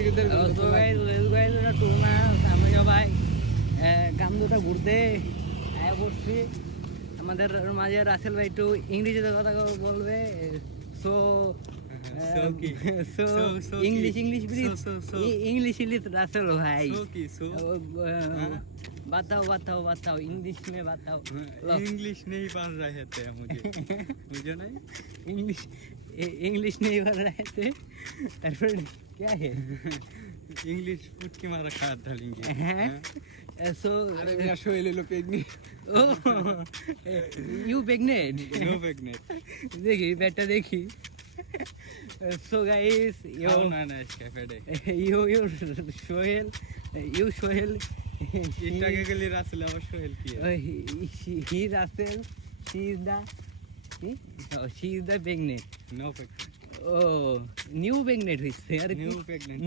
So guys, ওটা two না আমরা সবাই গামদুটা ঘুরতে আয়া করছি। আমাদের মাঝে রাসেল ভাই একটু ইংরেজিতে কথা বলবে। সো ইংলিশ রাসেল ভাই बताओ इंग्लिश में बताओ। इंग्लिश नहीं पढ़ रहे थे मुझे नहीं इंग्लिश नहीं पढ़ रहे थे। क्या है इंग्लिश फुट के मारा खाद डालेंगे। सो अरे मेरा शोएल लो पेगनी यू प्रेग्नेंट नो पेगनेट देखी बेटा देखी। सो गाइस यो ना ना इसका फेडे you Sohel इटाके के लिए रासेल अब शोएल की है he Russell she is the pregnant no pregnant oh new pregnant হইছে আর न्यू पेगनेट